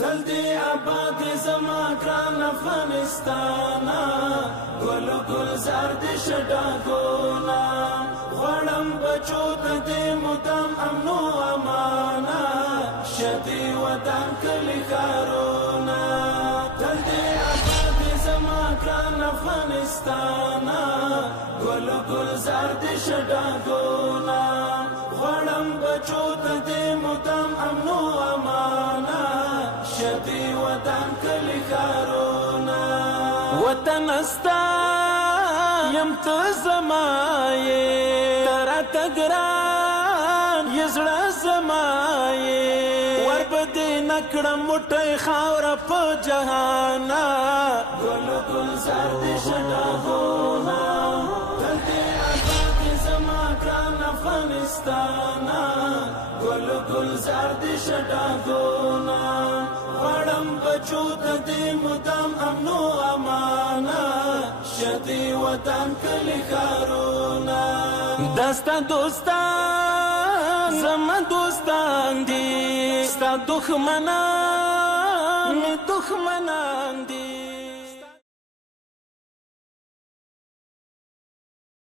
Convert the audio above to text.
تل دی آباد زما ګران افغانستانا ګل ګل زرد شډاګونا غړم بچو ته دې مدام امن او امانا شدي وطن کلی کارونا تل دی آباد زما ګران افغانستانا ګل ګل زرد شډاګونا غړم بچو ته دې مدام امن او امانا شدي وطن کلی کارونا وطن استا یم ته زمایې ترا تګران یزړه زمایې وربدې نکړم موټی خاوره په جهانا ګل ګل زرد شډاګونا تل دې آباد زما ګران افغانستانا ګل ګل زرد شډاګونا غړم بچو ته دې مدام امن او امانا شدي وطن کلی ښارونه دستا دوستان زما دوستان دي ستا دښمنان مې دښمنان دي